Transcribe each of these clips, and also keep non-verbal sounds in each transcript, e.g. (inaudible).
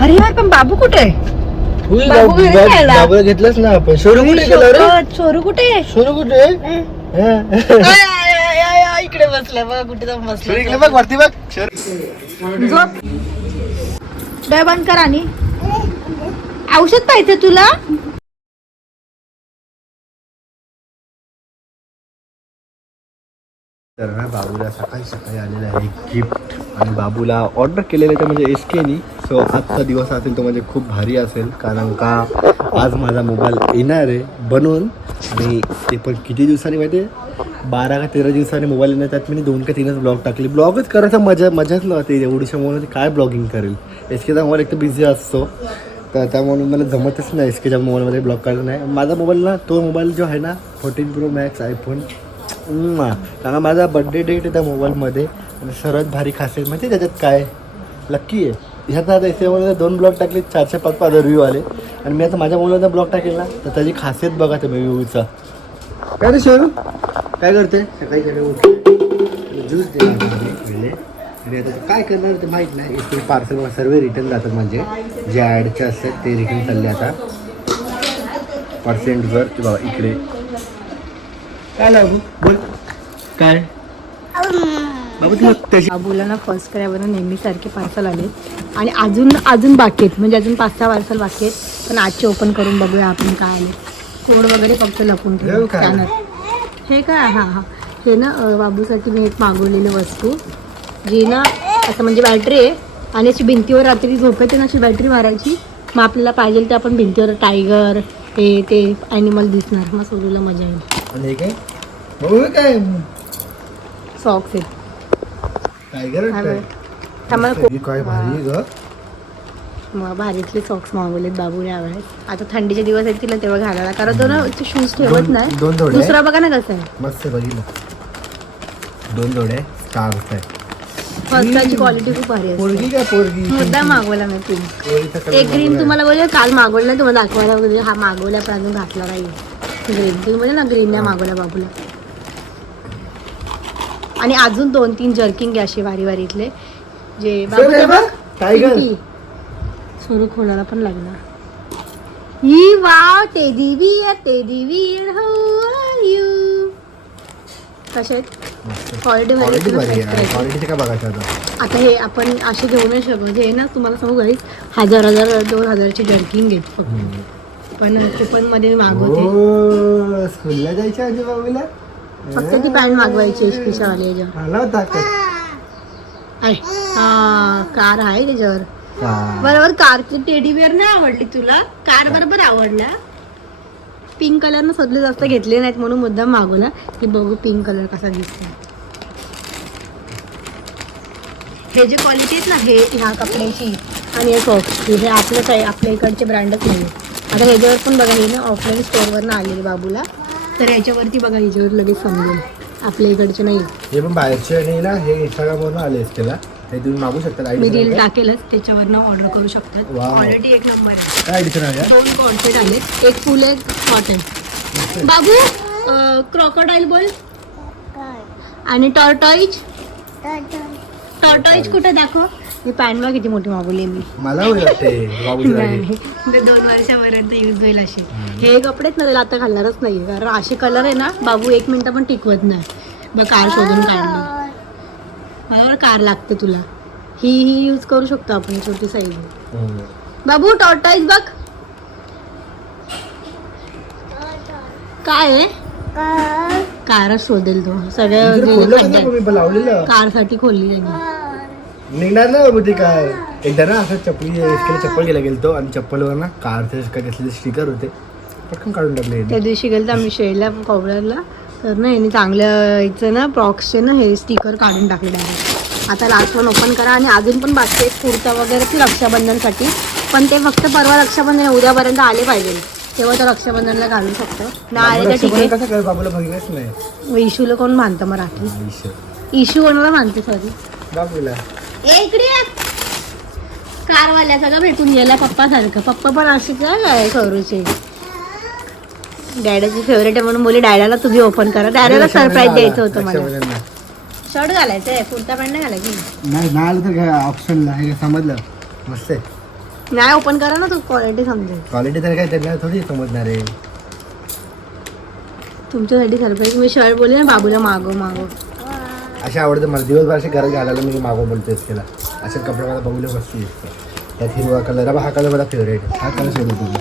अरे यार पण बाबू कुठे? बाबू घेतलंच ना आपण. सोनू कुठे गेला रे? चोरू कुठे? सोनू कुठे? हा. आय, आय, आय, आय, आय, इकडे बसलाय बघ कुठे जाऊन सोनू इकडे बघ वरती बघ. शर- झोप. डोळे बंद कर आणि. औषध पाहिजे तुला? तर ना बाबूला सकाळी सकाळी आलेलं आहे गिफ्ट आणि बाबूला ऑर्डर केलेलं तर म्हणजे एस केनी सो आजचा दिवस असेल तो म्हणजे खूप भारी असेल. कारण का आज माझा मोबाईल येणार आहे बनवून. आणि ते पण किती दिवसांनी माहिती आहे? बारा का तेरा दिवसांनी मोबाईल येणार त्यात मी दोन का तीनच ब्लॉग टाकले. ब्लॉगच करायचा मजा मजाच नव्हती एवढीशा मोबाईल काय ब्लॉगिंग करेल. एस केचा मोबाईल एक तर बिझी असतो. तर त्यामुळे मला जमतच नाही एस केच्या मोबाईलमध्ये ब्लॉग करायचं नाही माझा मोबाईल ना तो मोबाईल जो आहे ना फोर्टीन प्रो मॅक्स आयफोन कारण माझा बड्डे डेट आहे त्या मोबाईलमध्ये आणि सर्वात भारी खासियत. माहिती त्याच्यात काय? लक्की आहे. ह्यात आता याच्यामध्ये दोन ब्लॉग टाकले चारशे पाच पाच रिव्ह्यू आले. आणि मी आता माझ्या मोबाईलमध्ये ब्लॉग टाकेल ना तर त्याची खासियत बघा तुम्ही व्ह्यूचा काय रे शरू काय करते सकाळी सकाळी उठते ज्यूस दे. आणि आता काय करणार ते माहीत नाही. इथे पार्सल सर्व रिटर्न जातात म्हणजे जे ॲडचे असतात ते रिटर्न चालले आता. पर्सेंटवर बाबा इकडे. काय लागू? बोल. काय? (laughs) बाबूला ना फर्स्ट करायवर नेहमी सारखे पार्सल आले आणि अजून अजून बाकी आहेत. म्हणजे अजून पाच सहा पार्सल बाकी आहेत. पण आजचे ओपन करून बघूया आपण काय आले. कोड वगैरे फक्त लपून ठेवू हे काय? स्कॅनर हे काय? हां हां. हे ना बाबूसाठी मी एक मागवलेली वस्तू. जी ना असं म्हणजे बॅटरी आहे. आणि अशी भिंतीवर रात्री झोपेते ना अशी बॅटरी मारायची. मग आपल्याला पाहिजे ते आपण भिंतीवर टायगर हे ते ॲनिमल दिसणार. मग सोडूला मजा येईल. सॉक्स आहेत. टायगर काय? आम्हाला भारी आहे ग. मग भारीतले सॉक्स मागवलेत बाबू यावेळेस. आता थंडीचे दिवस आहेत तिला तेव्हा घालायला. कारण तो ना शूज ठेवत नाही. दोन जोडे? दुसरा बघा ना कसं आहे. मस्त आहे बघितलं दोन जोडे स्टार आहे. फर्स्टची क्वालिटी खूप भारी असते. पोरगी काय पोरगी? मुद्दा मागवला मी पिंक एक ग्रीन. तुम्हाला बोलले काल मागवला नाही तुम्हाला दाखवायला वगैरे हा मागवला पण अजून घातला नाही ग्रीन तुम्ही बोलले ना ग्रीन नाही मागवला बाबूला. आणि अजून दोन तीन जर्किंग असे वारी वारीतले जे सर, हे खोलाला पण लागणार. ही bear teddy bear how are you कसे. क्वालिटी आता? हे आपण असे घेऊ नाही शकत. हे ना तुम्हाला सांगू गाईस हजार हजार दोन हजारची जर्किंग घेत फक्त. पण कुपनमध्ये मागवते. हो स्कूलला जायचं आजी बाबूला फक्त ती पॅन्ट मागवायची आला होता का? आहे हा कार आहे त्याच्यावर. हा. बरोबर कारची टेडी बिअर नाही आवडली तुला? कार बरोबर आवडला. पिंक कलरनं सगळे जास्त घेतले नाहीत म्हणून मुद्दाम मागवला. की बघू पिंक कलर कसा दिसतो हे जे क्वालिटी आहेत ना हे ह्या कपड्याची आणि हे सॉक्स हे आपलंच आहे आपल्या इकडचे ब्रँडच नाही आता ह्याच्यावर पण बघा हे ना ऑफलाईन स्टोअरवरनं आलेले बाबूला. तर ह्याच्यावरती बघा ह्याच्यावर लगेच समजेल आपल्या इकडचे नाही. हे पण बाहेरचे आणि ना हे इंस्टाग्रामवरून आले त्याला. हे तुम्ही मागू शकता. मी रील टाकेलच त्याच्यावरनं ऑर्डर करू शकतात. Wow. क्वालिटी एक नंबर आहे. काय आयडी आहे? दोन कॉन्सेट आले एक फुल एक कॉटन बाबू क्रॉकोडाईल बोल. आणि टॉर्टॉईज टॉर्टॉईज कुठे दाखव? ही पॅन्ट बघ किती मोठी मागवली मी. मला नाही. ते दोन वर्षापर्यंत यूज होईल अशी. हे कपडेच ना त्याला आता घालणारच नाही कारण असे कलर आहे ना बाबू एक मिनिट पण टिकवत नाही. बघ कार शोधून काढली. मला कार लागते तुला. ही ही यूज करू शकतो आपण छोटी साईज. बाबू टॉर्टाईज बघ. काय आहे? कारच शोधेल तो. सगळ्या लावलेलं? कारसाठी खोलली त्यांनी. निघणार ना बाबू ते काय एकदा ना असं चपली इसकेला चप्पल गेला गेलतो आणि चप्पलवर ना कारचे काय कसले स्टिकर होते. पटकन काढून टाकले. त्या दिवशी गेलं तर आम्ही शेळला कोबऱ्याला तर ना यांनी चांगलं याचं ना प्रॉक्सचे ना हे स्टिकर काढून टाकले डायरेक्ट आता लास्ट वन ओपन करा आणि अजून पण बाकी आहेत कुर्ता वगैरे रक्षाबंधनसाठी. पण ते फक्त परवा रक्षाबंधन आहे, उद्यापर्यंत आले पाहिजे. तेव्हा तर रक्षाबंधनला घालू शकतो. ना आले तर ठीक आहे. कसं काय बाबूला बघितलंच नाही. इशूला कोण मानतं मग राखी. इशू. कोणाला मानते सॉरी बाबूला. इकडे. कारवाल्या सगळं भेटून गेला पप्पा सारखं पप्पा पण असे काय करूचे? डॅडाची फेवरेट आहे म्हणून बोली डॅडाला तुम्ही ओपन करा. डॅडाला सरप्राईज द्यायचं होतं मला. शर्ट घालायचं आहे कुर्ता पॅन्ट नाही घालायची नाही नाही आलं तर काय ऑप्शन नाही. समजलं. मस्त आहे. नाही ओपन करा ना तू क्वालिटी समजेल क्वालिटी तर काय त्यांना थोडी समजणार आहे. तुमच्यासाठी सरप्राईज मी शर्ट बोलले ना बाबूला मागव मागव. असे आवडतं मला दिवसभर अशी गरज घालायला मी मागो बोलतेस केला असे कपडे मला बघूला मस्त दिसतं त्यात हिरवा कलर हा कलर मला फेवरेट हा कलर सोडू तुम्ही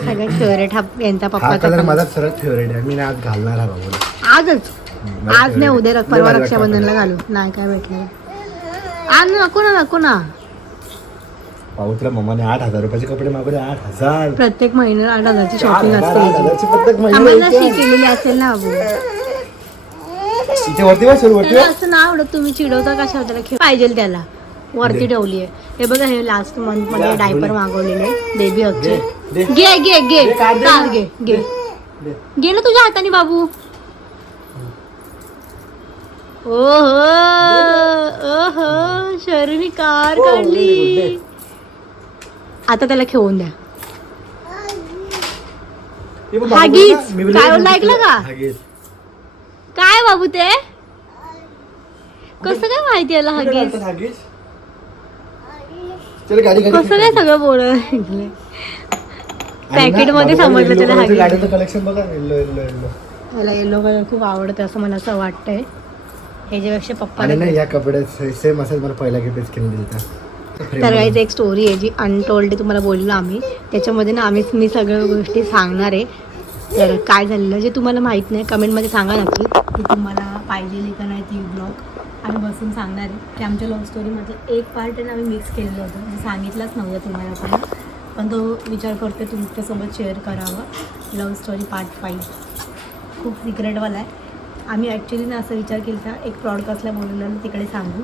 सगळ्यात फेवरेट हा यांचा हा कलर. माझा सरळ फेवरेट आहे. मी ना आज घालणार हा बाबूला आजच? आज नाही उद्या आहे. रक- परवा रक्षाबंधनला घालू. नाही काय भेटलं? आज नको ना नको ना पाहू तुला मम्माने आठ हजार रुपयाचे कपडे मागवले. आठ हजार. प्रत्येक महिन्याला आठ हजारची शॉपिंग असते. आम्हाला येते. अशी केलेली असेल ना बाबू. इथे वरती बस वरती त्याला बस. असं ना आवडत तुम्ही चिडवता कशा त्याला खेळ पाहिजे त्याला वरती. ठेवली आहे हे बघा हे लास्ट मंथमध्ये डायपर. मागवलेले बेबी हकचे दे, दे. घे घे घे दे, काढ दे कार. घे घे दे. घे ना तुझ्या हाताने बाबू ओहो ओहो शरीने कार हो, very good, काढली. आता त्याला खेळून द्या हे? मी बोललो काय बोलला ऐकलं का? काय बाबू ते? कसं काय माहिती गाडी गाडी कसं काय सगळं बोलत पॅकेटमध्ये समजलं त्याला गाडीचं कलेक्शन बघा मला येलो कलर खूप आवडतं असं मला असं वाटतंय. ह्याच्यापेक्षा पप्पा आणि नाही या कपड्यात सेम असेल मला पहिला गिफ्ट स्किन दिलता तर गाईच एक स्टोरी आहे जी अनटोल्ड तुम्हाला बोललो आम्ही. त्याच्यामध्ये ना आम्ही मी सगळ्या गोष्टी सांगणार आहे. तर काय झालेलं जे तुम्हाला माहीत नाही कमेंटमध्ये सांगा नक्की. की तुम्हाला पाहिजेली का नाही ती ब्लॉग आम्ही बसून सांगणार आहे की आमच्या लव्ह स्टोरीमध्ये एक पार्ट आहे ना आम्ही मिक्स केलेलं होतं. जे सांगितलंच नव्हतं तुम्हाला पण. पण तो विचार करते तुमच्यासोबत शेअर करावा. लव्ह स्टोरी पार्ट फाईव्ह खूप सिक्रेटवाला आहे. आम्ही ॲक्च्युली ना असं विचार केला एक प्रॉडकास्टला बोलवलं तिकडे सांगू.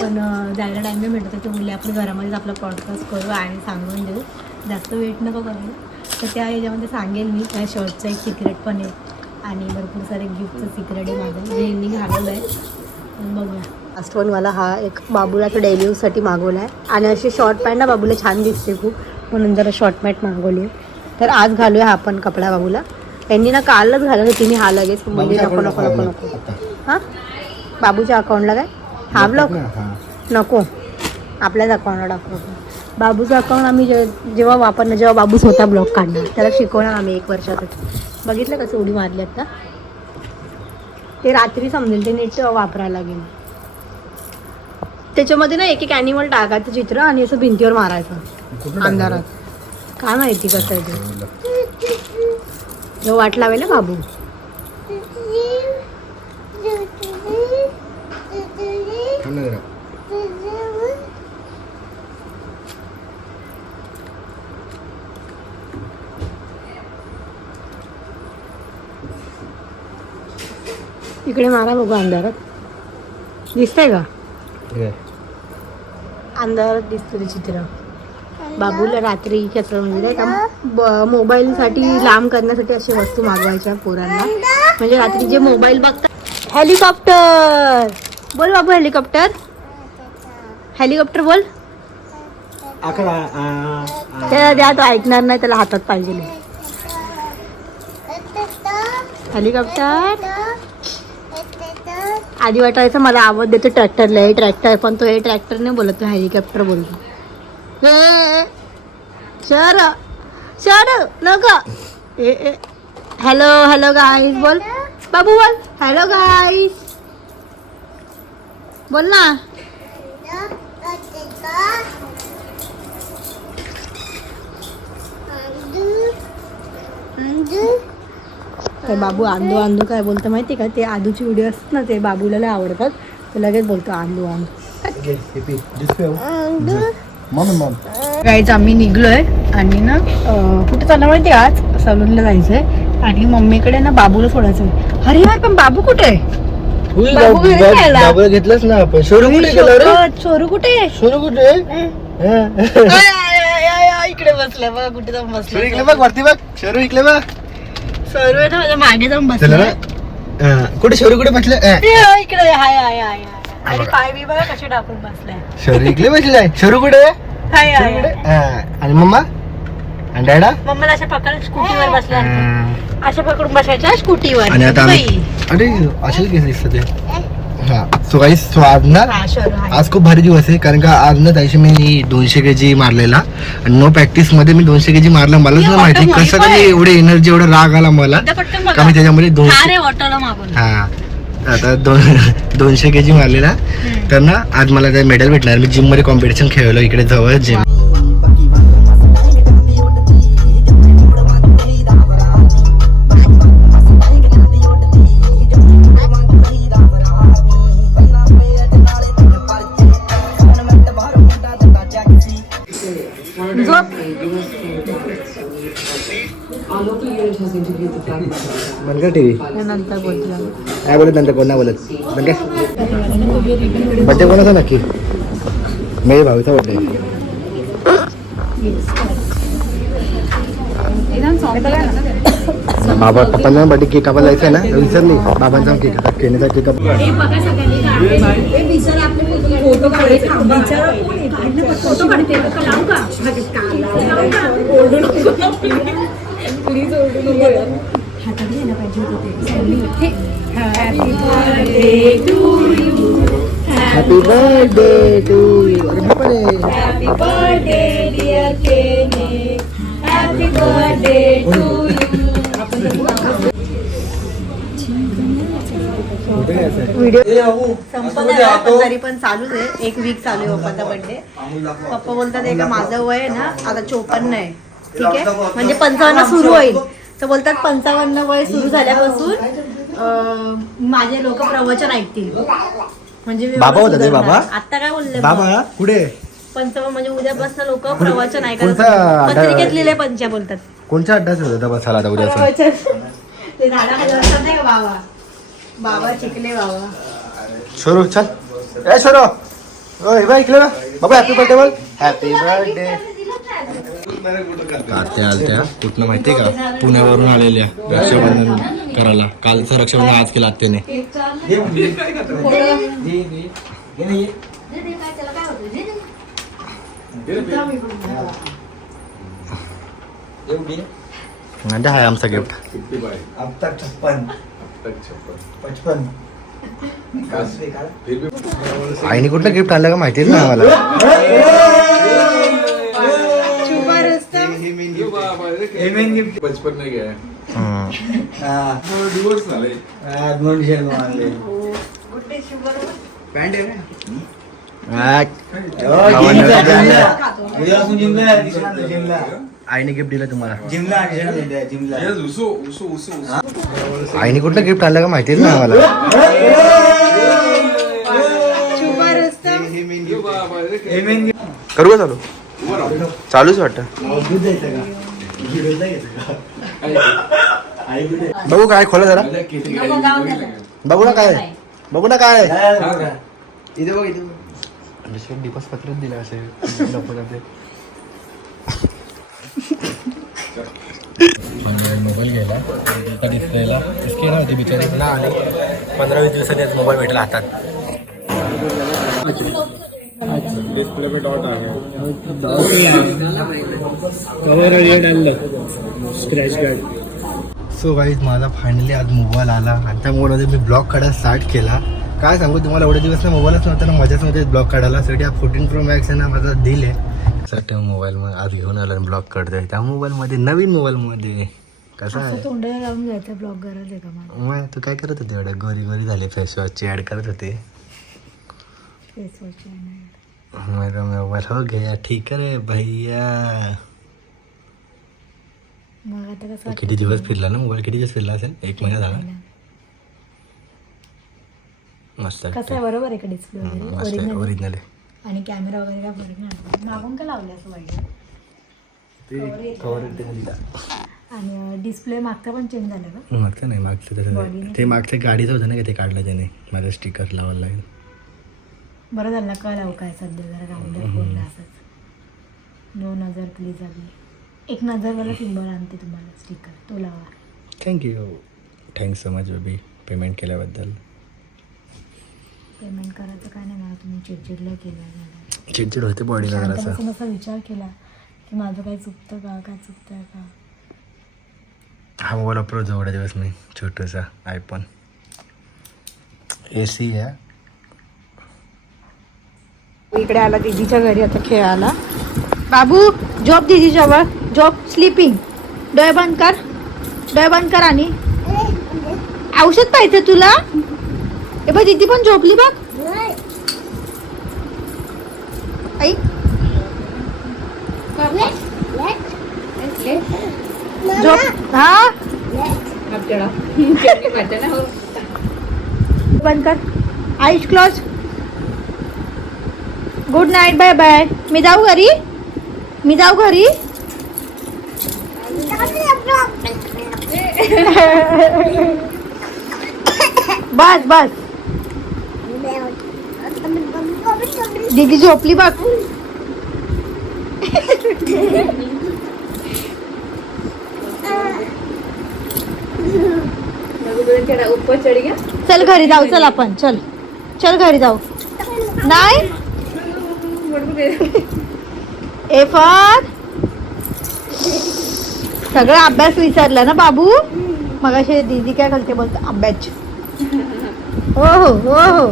पण जायला टाईम नाही भेटत ते बोलले आपण घरामध्येच आपला प्रॉडकास्ट करू आणि सांगून देऊ. जास्त वेट नको करू. तर त्या ह्याच्यामध्ये सांगेल मी. त्या शर्टचं एक सिक्रेट पण आहे. आणि भरपूर सारे गिफ्टचं सिक्रेट आहे माझं. जे यांनी घालवलं आहे बघूया. लास्ट वन हा एक बाबूलाचा डेली यूजसाठी मागवला आहे आणि अशी शॉर्ट पॅन्ट ना बाबूला छान दिसते खूप. म्हणून जरा शॉर्ट पॅन्ट मागवली आहे. तर आज घालूया हा आपण कपडा बाबूला. त्यांनी ना कालच घालत होती मी हा लगेच म्हणजे नको नको नको नको. हां? बाबूच्या अकाउंटला काय? हा ब्लॉग नको. आपल्याच अकाउंटला टाकू बाबूचं अकाउंट आम्ही जे जेव्हा वापरणार जेव्हा बाबू स्वतः ब्लॉग काढणार त्याला शिकवणार आम्ही एक वर्षातच. बघितलं कसं उडी मारली आता? ते रात्री समजेल ते नीट वापरायला लागेल. त्याच्यामध्ये ना एक एक ॲनिमल टाकायचं चित्र आणि असं भिंतीवर मारायचं. अंधारात. काय माहिती कसं आहे ते वाट लावेल ना बाबू. इकडे मारा बघू अंधारात. दिसतंय का? अंधारात दिसतं ते चित्र. बाबूला रात्री कसं म्हणजे का मोबाईलसाठी लांब करण्यासाठी अशी वस्तू मागवायच्या पोरांना. म्हणजे रात्री जे मोबाईल बघतात. हेलिकॉप्टर. बोल बाबू हेलिकॉप्टर. हेलिकॉप्टर बोल. त्याला द्या तो ऐकणार नाही त्याला हातात पाहिजे हेलिकॉप्टर. आधी वाटायचं मला आवाज देतो ट्रॅक्टरला हे ट्रॅक्टर पण तो हे ट्रॅक्टर नाही बोलत तो हेलिकॉप्टर बोलतो. सर सर नको. हॅलो हॅलो गाईस बोल. बाबू बोल. हॅलो गाईस बोल ना. तर बाबू आंदू आंदू काय बोलतो माहिती का? ते आदूची व्हिडिओ असतात ना ते बाबूला आवडतात. तो लगेच बोलतो आंदू आंदू. गाईच आम्ही निघलोय आणि ना कुठे चाललं माहिती आज? सलूनला जायचंय. आणि मम्मीकडे ना बाबूला सोडायचंय. अरे यार पण बाबू कुठे? आहे? बाबू घेतलंच ना आपण. शोरू कुठे? शोरू- कुठे? आहे? शोरू कुठे इकडे बसलाय बघ कुठे जाऊन इकडे बघ वरती बघ. शोरू इकडे बघ. सरू आहे ना माझ्या मागे जाऊन चला बसलाय ना कुठे शोरू कुठे बसले? हा. इकडे हाय हाय हाय हाय. आणि पाय बी बघा कसे टाकून बसलाय शोरू इकडे बसलाय. कुठे? हाय हा. आणि मम्मा? आणि डॅडा? मम्मीला अशा पकडून स्कूटीवर बसल्या हा. अशा पकडून बसायच्या स्कूटीवर. आणि आता बाई. आम्ही अरे असेल केस दिसत ते? हा. सो सो आज खूप भारी दिवस आहे कारण का आज ना त्याशी मी दोनशे के जी मारलेला. आणि नो प्रॅक्टिसमध्ये मी दोनशे के जी मारला मलाच नाही माहिती कसं काय एवढे एनर्जी एवढा राग आला मला का मी त्याच्यामध्ये दोनशे हा आता दोन दोनशे के जी मारलेला तर ना आज मला ते मेडल भेटणार. मी जिममध्ये कॉम्पिटिशन खेळलो इकडे जवळ जिम बंद कर टीव्ही? नंतर बोलतो. काय बोलत नंतर कोण नाही बोलत. बंद कर बड्डे कोणाचा नक्की? मे भाऊचा बड्डे. बाबा पप्पांचा बड्डे केक कापायला जायचं आहे ना? विसर नाही. बाबांचा केक केण्याचा केक काप happy (laughs) birthday to you video संपत तरी पण चालूच आहे एक वीक चालू आहे पप्पाचा बर्थडे पप्पा बोलतात आहे का माझं वय आहे ना आता चोपन्न आहे. ठीक आहे? म्हणजे पंचावन्न सुरू होईल. तर बोलतात पंचावन्न वय सुरू झाल्यापासून अं, माझे लोक प्रवचन ऐकतील. म्हणजे मी बाबा होता ते. बाबा? आता काय बोलले? बाबा कुठे? पंचावन्न म्हणजे उद्यापासून लोक प्रवचन ऐकायला आठा- पत्रिकेत लिहिले पंचा बोलतात. कोणच्या अड्डाच होता बसायला आता उद्याचं प्रवचन. ते झाडाखाली असतात नाही का बाबा? बाबा चिकले बाबा. शोरू चल. ए शोरू ओ हे बाय इकडे बा. बाबा हॅपी बर्थडे बोल. हॅपी बर्थडे आत्या आलत्या कुठनं माहितीये का? पुण्यावरून आलेल्या रक्षाबंधन करायला. कालचं रक्षाबंधन आज केलं आत्याने. म्हणजे हाय आमचा गिफ्ट अब तक छप्पन पचपन आईने कुठलं गिफ्ट आणलं का माहितीच नाही आम्हाला बचपन नाही गया हम्म. दिवस झाले दोन शेर मारले पॅन्ट आहे आ, हो, जिमला जिमला उद्यापासून जिमला दिसणार नाही जिमला आईने गिफ्ट दिलं तुम्हाला जिमला admission द्या, जिमला उसो उसो उसो उसो आईने कुठलं गिफ्ट आणलं का माहितीच नाही आम्हाला करू का चालू चालूच वाटतं दूध द्यायचं का बघू काय खोला जरा. बघू ना काय. बघू ना काय. इथे बघ इथे दिवस पत्रच दिलं असेल. मोबाईल घ्यायला. डिस्प्लेला. बिचारी. आली पंधरा वीस दिवसांनी मोबाईल भेटला हातात. डिस्प्ले पे डॉट आहे सो गाईज माझा फायनली आज मोबाईल आला. आणि त्या मोबाईलमध्ये मी ब्लॉग काढायला स्टार्ट केला. काय सांगू तुम्हाला एवढे दिवस ना मोबाईलच नव्हता ना मजाच नव्हते ब्लॉग काढायला. साठी हा फोर्टीन प्रो मॅक्स आहे ना माझा दिल आहे. साठी मोबाईल आज घेऊन आला ब्लॉग काढतोय. त्या मोबाईलमध्ये नवीन मोबाईलमध्ये कसा आहे? तोंडाला लावून जायचं ब्लॉग गरज आहे का मग तू काय करत होते एवढ्या गोरी गोरी झाले फेस वॉशची ॲड करत होते. फेस वॉश मेरा मोबाईल हो गया ठीक रे भैया। मग आता कसं किती दिवस फिरला ना मोबाईल? किती दिवस फिरला असेल? एक महिना झाला? मस्त कसं. आहे? बरोबर आहे का डिस्प्ले हम्म, वगैरे? मस्त आहे ओरिजिनल ओरिजिनल आहे. आणि कॅमेरा वगैरे काय फरक नाही मागून का लावलं असं वाईट? कवर आणि डिस्प्ले मागचा पण चेंज झाला का? मागचं नाही मागचं नाही. ते मागचं गाडीचं होतं ना का ते काढलं त्याने? माझं स्टिकर लावायला लागेल. बरं झालं ना कळावं काय सध्या जरा राहून फोनला असंच. दोन हजार प्लीज आधी. एक नजरवाला सिम्बॉल आणते तुम्हाला स्टिकर तो लावा. Thank you thanks so much baby payment केल्याबद्दल. पेमेंट करायचं काय नाही मला तुम्ही चिडचिडलं केलं. चिडचिड होते बॉडीला जरासं. बसून असा विचार केला की माझं काय चुकतं का काय चुकतं का? हा मोबाईल वापरतो एवढ्या दिवस मी छोटूसा आयफोन ए सी आहे. इकडे आला दीदीच्या घरी आता खेळायला. बाबू झोप दीदी जवळ झोप स्लीपिंग डोळे बंद कर. डोळे बंद कर आणि. औषध पाहिजे तुला? ए बघ दीदी पण झोपली बघ. आई. झोप. हा? (laughs) बंद कर. आईश close good night bye bye मी जाऊ घरी? मी जाऊ घरी? बस बस. दीदी झोपली बघ. चल घरी जाऊ चल आपण. चल. चल घरी जाऊ. नाही? ए फॉर. सगळं अभ्यास विचारला ना बाबू? मग असे दीदी काय करते बोलते अभ्यास. (laughs) हो हो हो हो.